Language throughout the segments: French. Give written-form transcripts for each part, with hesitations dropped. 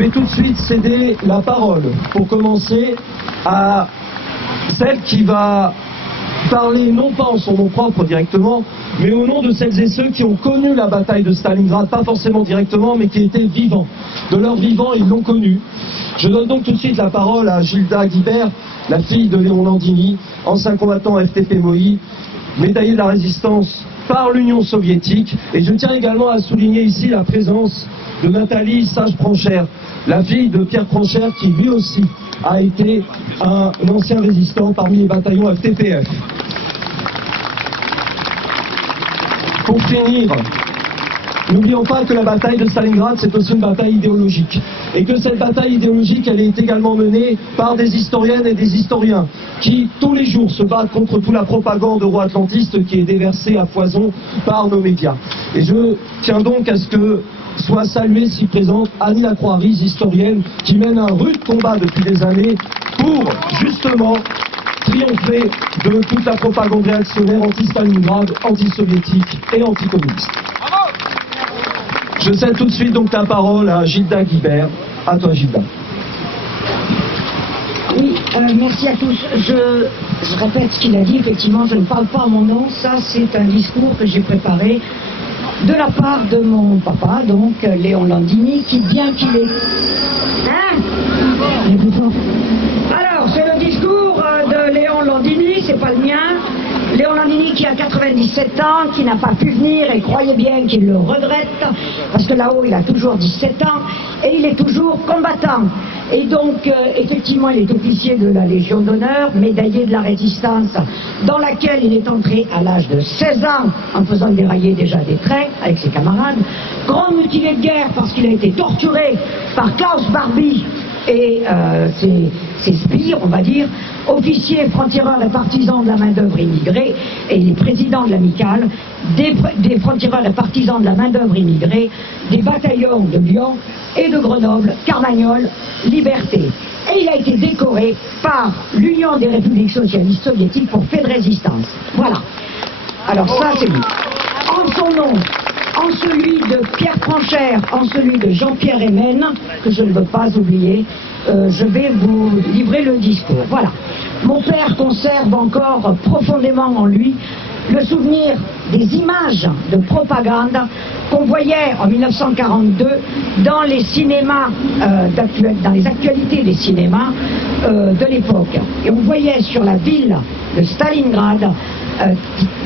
vais tout de suite céder la parole, pour commencer, à celle qui va parler non pas en son nom propre directement, mais au nom de celles et ceux qui ont connu la bataille de Stalingrad, pas forcément directement, mais qui étaient vivants. De leur vivant, ils l'ont connue. Je donne donc tout de suite la parole à Gilda Guibert, la fille de Léon Landini, ancien combattant FTP-MOI, médaillé de la résistance par l'Union soviétique. Et je tiens également à souligner ici la présence de Nathalie Sage-Pranchère, la fille de Pierre Pranchère, qui lui aussi a été un ancien résistant parmi les bataillons FTPF. Pour finir, n'oublions pas que la bataille de Stalingrad, c'est aussi une bataille idéologique. Et que cette bataille idéologique, elle est également menée par des historiennes et des historiens qui, tous les jours, se battent contre toute la propagande euro-atlantiste qui est déversée à foison par nos médias. Et je tiens donc à ce que soit saluée, si présente, Annie Lacroix-Riz, historienne, qui mène un rude combat depuis des années pour, justement, triompher de toute la propagande réactionnaire anti-Stalingrad, anti-soviétique et anti-communiste. Je cède tout de suite donc la parole à Gilda Guibert. À toi, Gilda. Oui, merci à tous. Je répète ce qu'il a dit, effectivement, je ne parle pas en mon nom. Ça, c'est un discours que j'ai préparé de la part de mon papa, donc Léon Landini, qui, bien qu'il est... Hein? Alors, c'est le discours de Léon Landini, c'est pas le mien. Léon Landini qui a 97 ans, qui n'a pas pu venir, et croyez bien qu'il le regrette, parce que là-haut il a toujours 17 ans, et il est toujours combattant. Et donc, effectivement, il est officier de la Légion d'honneur, médaillé de la Résistance, dans laquelle il est entré à l'âge de 16 ans, en faisant dérailler déjà des trains avec ses camarades. Grand mutilé de guerre, parce qu'il a été torturé par Klaus Barbie et ses sbires, on va dire. Officier, franc-tireur et partisan de la main-d'œuvre immigrée, et il est président de l'amicale des francs-tireurs et partisans de la main-d'œuvre immigrée, des bataillons de Lyon et de Grenoble, Carmagnole, Liberté. Et il a été décoré par l'Union des républiques socialistes soviétiques pour fait de résistance. Voilà. Alors ça, c'est lui. En son nom, en celui de Pierre Pranchère, en celui de Jean-Pierre Hémen, que je ne veux pas oublier, je vais vous livrer le discours. Voilà. Mon père conserve encore profondément en lui le souvenir des images de propagande qu'on voyait en 1942 dans les cinémas, dans les actualités des cinémas de l'époque. Et on voyait sur la ville de Stalingrad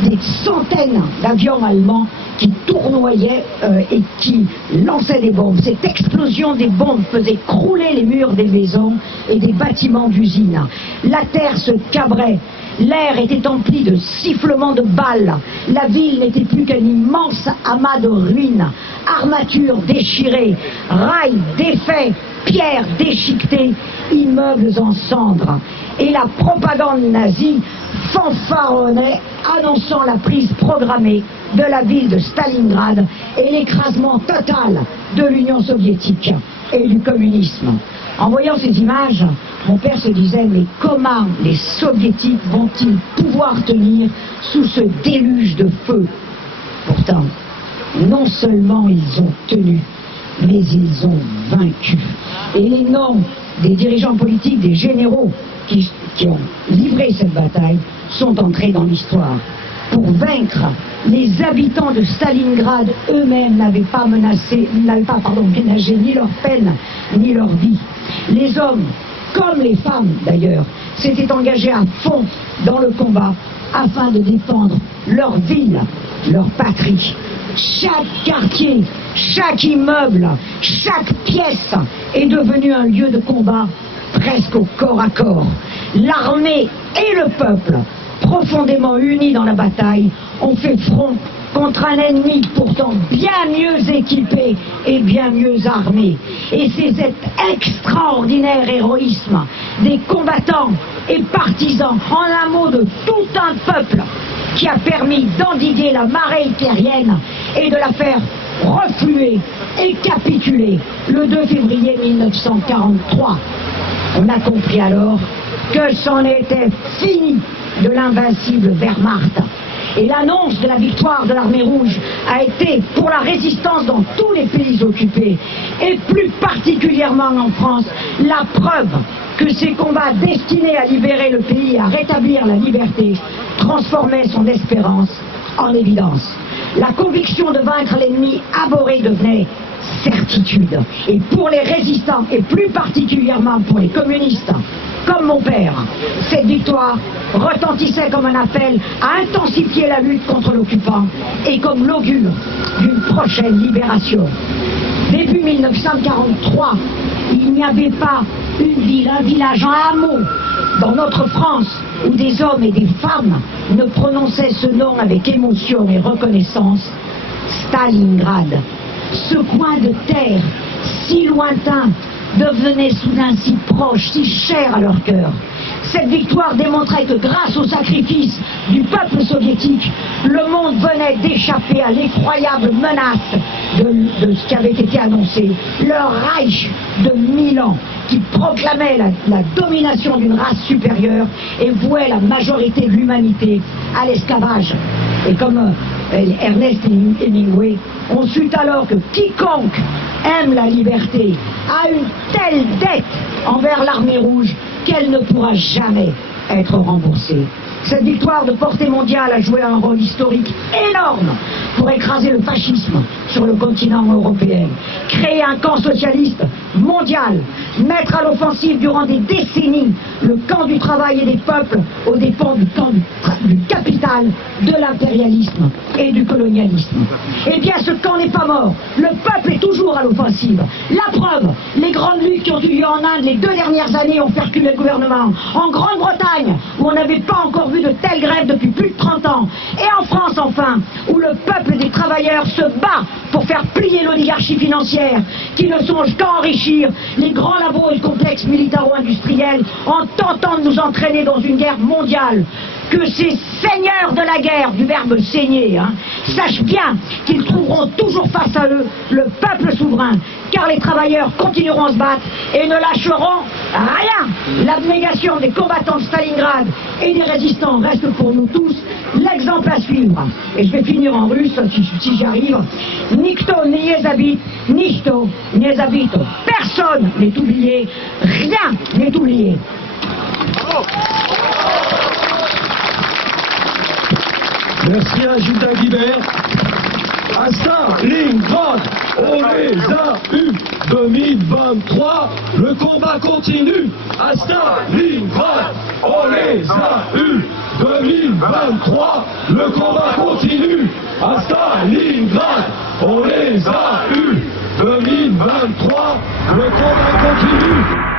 des centaines d'avions allemands qui tournoyaient et qui lançaient des bombes. Cette explosion des bombes faisait crouler les murs des maisons et des bâtiments d'usines. La terre se cabrait. L'air était empli de sifflements de balles. La ville n'était plus qu'un immense amas de ruines, armatures déchirées, rails défaits, pierres déchiquetées, immeubles en cendres. Et la propagande nazie fanfaronnait, annonçant la prise programmée de la ville de Stalingrad et l'écrasement total de l'Union soviétique et du communisme. En voyant ces images, mon père se disait, mais comment les soviétiques vont-ils pouvoir tenir sous ce déluge de feu? Pourtant, non seulement ils ont tenu, mais ils ont vaincu. Et les noms des dirigeants politiques, des généraux qui ont livré cette bataille sont entrés dans l'histoire. Pour vaincre, les habitants de Stalingrad eux-mêmes n'avaient pas ménagé ni leur peine, ni leur vie. Les hommes, comme les femmes d'ailleurs, s'étaient engagés à fond dans le combat afin de défendre leur ville, leur patrie. Chaque quartier, chaque immeuble, chaque pièce est devenu un lieu de combat presque au corps à corps. L'armée et le peuple, profondément unis dans la bataille, ont fait front contre un ennemi pourtant bien mieux équipé et bien mieux armé. Et c'est cet extraordinaire héroïsme des combattants et partisans, en un mot de tout un peuple, qui a permis d'endiguer la marée hitlérienne et de la faire refluer et capituler le 2 février 1943. On a compris alors que c'en était fini de l'invincible Wehrmacht Et l'annonce de la victoire de l'armée rouge a été pour la résistance dans tous les pays occupés, et plus particulièrement en France, la preuve que ces combats destinés à libérer le pays et à rétablir la liberté transformaient son espérance en évidence. La conviction de vaincre l'ennemi abhorré devenait certitude. Et pour les résistants, et plus particulièrement pour les communistes, comme mon père, cette victoire retentissait comme un appel à intensifier la lutte contre l'occupant et comme l'augure d'une prochaine libération. Début 1943, il n'y avait pas une ville, un village, un hameau dans notre France où des hommes et des femmes ne prononçaient ce nom avec émotion et reconnaissance: Stalingrad. Ce coin de terre si lointain devenait soudain si proche, si cher à leur cœur. Cette victoire démontrait que grâce au sacrifice du peuple soviétique, le monde venait d'échapper à l'effroyable menace de ce qui avait été annoncé, leur Reich de 1000 ans, qui proclamait la domination d'une race supérieure et vouait la majorité de l'humanité à l'esclavage. Et comme Ernest Hemingway, on sut alors que quiconque aime la liberté a une telle dette envers l'armée rouge qu'elle ne pourra jamais être remboursée. Cette victoire de portée mondiale a joué un rôle historique énorme pour écraser le fascisme sur le continent européen, créer un camp socialiste mondial, mettre à l'offensive durant des décennies le camp du travail et des peuples aux dépens du camp du capital, de l'impérialisme et du colonialisme. Eh bien, ce camp n'est pas mort. Le peuple est toujours à l'offensive. La preuve, les grandes luttes qui ont eu lieu en Inde les 2 dernières années ont fait reculer le gouvernement. En Grande-Bretagne, où on n'avait pas encore vu de telles grèves depuis plus de 30 ans. Et en France, enfin, où le peuple des travailleurs se bat pour faire plier l'oligarchie financière, qui ne songe qu'à enrichir les grands labos et complexes militaro-industriels en tentant de nous entraîner dans une guerre mondiale. Que ces seigneurs de la guerre, du verbe saigner, sachent bien qu'ils trouveront toujours face à eux le peuple souverain, car les travailleurs continueront à se battre et ne lâcheront rien. L'abnégation des combattants de Stalingrad et des résistants reste pour nous tous l'exemple à suivre. Et je vais finir en russe, si j'y arrive. Nikto nie zabit, nikto nie zabito. Personne n'est oublié, rien n'est oublié. Merci à Judas Guibert. À Stalingrad, on les a eus. 2023, le combat continue. À Stalingrad, on les a eus. 2023, le combat continue. À Stalingrad, on les a eus. 2023, le combat continue.